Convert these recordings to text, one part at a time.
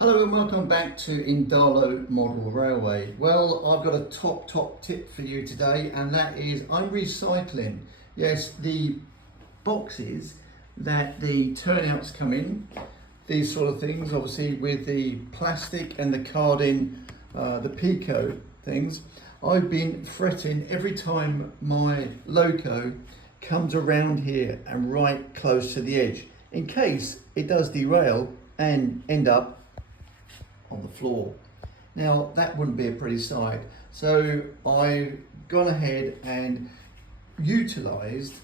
Hello and welcome back to Indalo Model Railway. Well, I've got a top tip for you today, and that is I'm recycling. Yes, the boxes that the turnouts come in, these sort of things, obviously with the plastic and the carding, the Pico things. I've been fretting every time my loco comes around here and right close to the edge, in case it does derail and end up on the floor. Now that wouldn't be a pretty sight. So I've gone ahead and utilised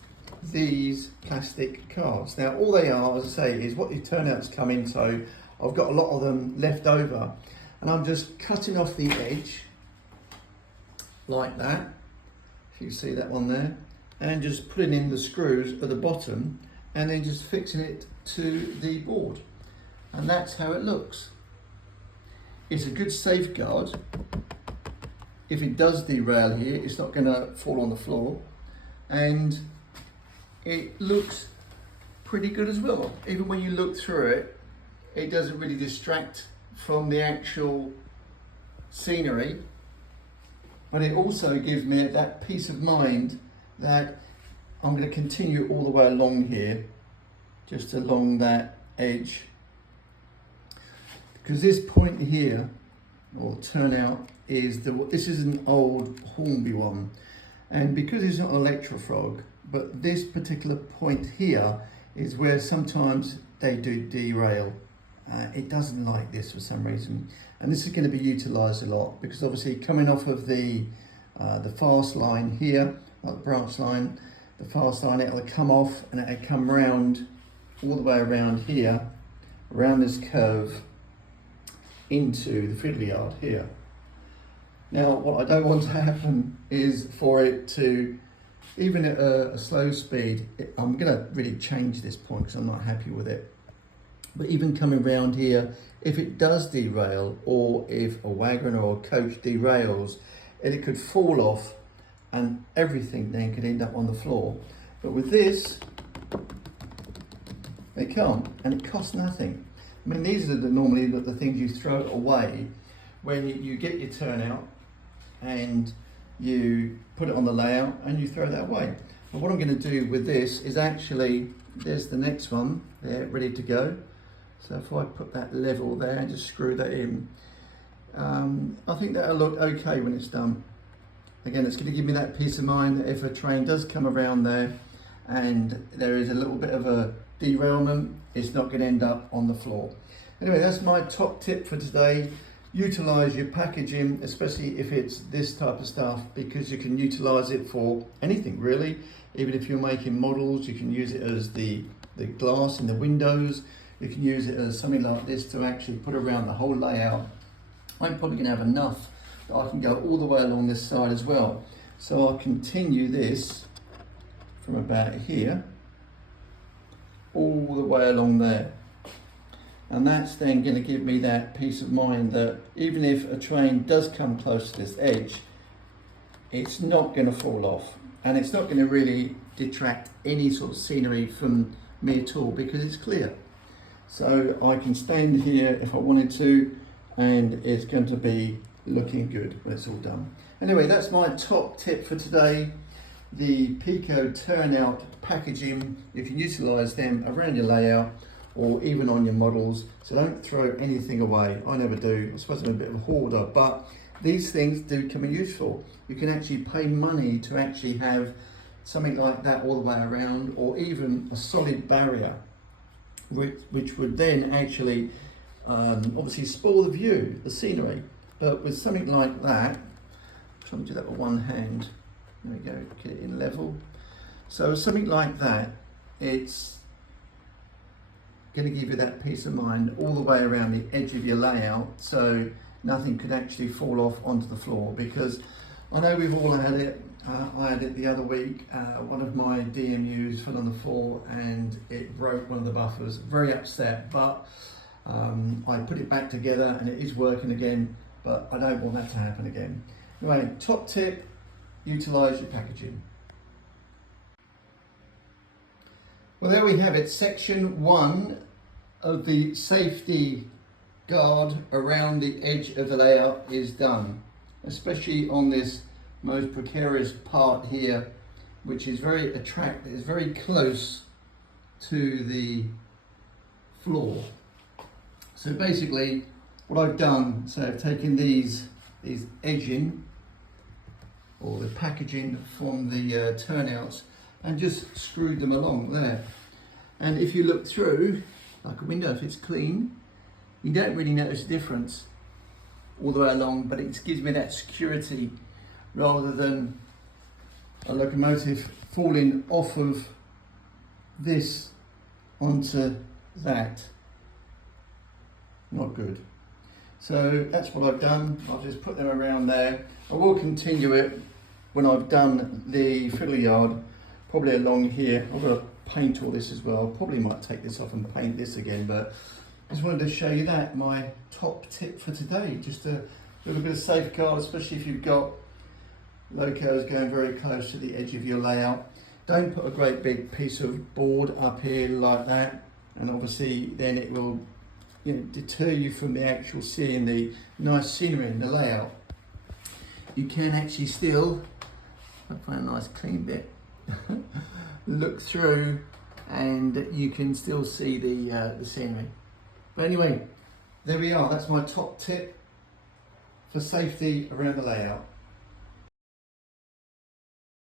these plastic cards. Now all they are, as I say, is what the turnouts come in. So I've got a lot of them left over, and I'm just cutting off the edge like that, if you see that one there, and just putting in the screws at the bottom and then just fixing it to the board, and that's how it looks. It's a good safeguard. If it does derail here, it's not going to fall on the floor, and it looks pretty good as well. Even when you look through it, it doesn't really distract from the actual scenery, but it also gives me that peace of mind that I'm going to continue all the way along here, just along that edge. Because this point here, or turnout, this is an old Hornby one, and because it's not an electrofrog, but this particular point here is where sometimes they do derail. It doesn't like this for some reason, and this is going to be utilised a lot because obviously coming off of the fast line here, like the branch line, the fast line, it'll come off and it'll come round all the way around here, around this curve, into the fiddly yard here. Now what I don't want to happen is for it to, even at a slow speed, I'm going to really change this point because I'm not happy with it, but even coming round here, if it does derail, or if a wagon or a coach derails, it could fall off and everything then could end up on the floor. But with this, they can't, and it costs nothing. I mean, these are normally the things you throw away when you get your turnout and you put it on the layout and you throw that away. But what I'm going to do with this is actually, there's the next one there ready to go. So if I put that level there and just screw that in, I think that'll look okay when it's done. Again, it's going to give me that peace of mind that if a train does come around there and there is a little bit of a derailment, it's not going to end up on the floor. Anyway, that's my top tip for today. Utilise your packaging, especially if it's this type of stuff, because you can utilise it for anything really. Even if you're making models, you can use it as the glass in the windows. You can use it as something like this to actually put around the whole layout. I'm probably going to have enough that I can go all the way along this side as well. So I'll continue this from about here all the way along there, and that's then going to give me that peace of mind that even if a train does come close to this edge, it's not going to fall off, and it's not going to really detract any sort of scenery from me at all, because it's clear. So I can stand here if I wanted to, and it's going to be looking good when it's all done. Anyway, that's my top tip for today. The Pico turnout packaging, you can utilise them around your layout or even on your models, so don't throw anything away. I never do. I suppose I'm a bit of a hoarder, but these things do come in useful. You can actually pay money to actually have something like that all the way around, or even a solid barrier, which would then actually obviously spoil the view, the scenery. But with something like that, I'm trying to do that with one hand. There we go, get it in level. So something like that, it's going to give you that peace of mind all the way around the edge of your layout, so nothing could actually fall off onto the floor. Because I know we've all had it. I had it the other week. One of my DMUs fell on the floor and it broke one of the buffers. Very upset, but I put it back together and it is working again, but I don't want that to happen again. Anyway, top tip, utilise your packaging. Well, there we have it, section 1 of the safety guard around the edge of the layout is done, especially on this most precarious part here, which is very attractive, is very close to the floor. So basically what I've done, so I've taken these edging or the packaging from the turnouts and just screwed them along there. And if you look through, like a window, if it's clean, you don't really notice a difference all the way along, but it gives me that security rather than a locomotive falling off of this onto that. Not good. So that's what I've done. I've just put them around there. I will continue it when I've done the fiddle yard, probably along here. I've got to paint all this as well. Probably might take this off and paint this again, but I just wanted to show you that, my top tip for today. Just a little bit of safeguard, especially if you've got locos going very close to the edge of your layout. Don't put a great big piece of board up here like that, and obviously then it will, you know, deter you from the actual seeing the nice scenery in the layout. You can actually still, I'll find a nice clean bit, look through and you can still see the scenery. But anyway, there we are. That's my top tip for safety around the layout.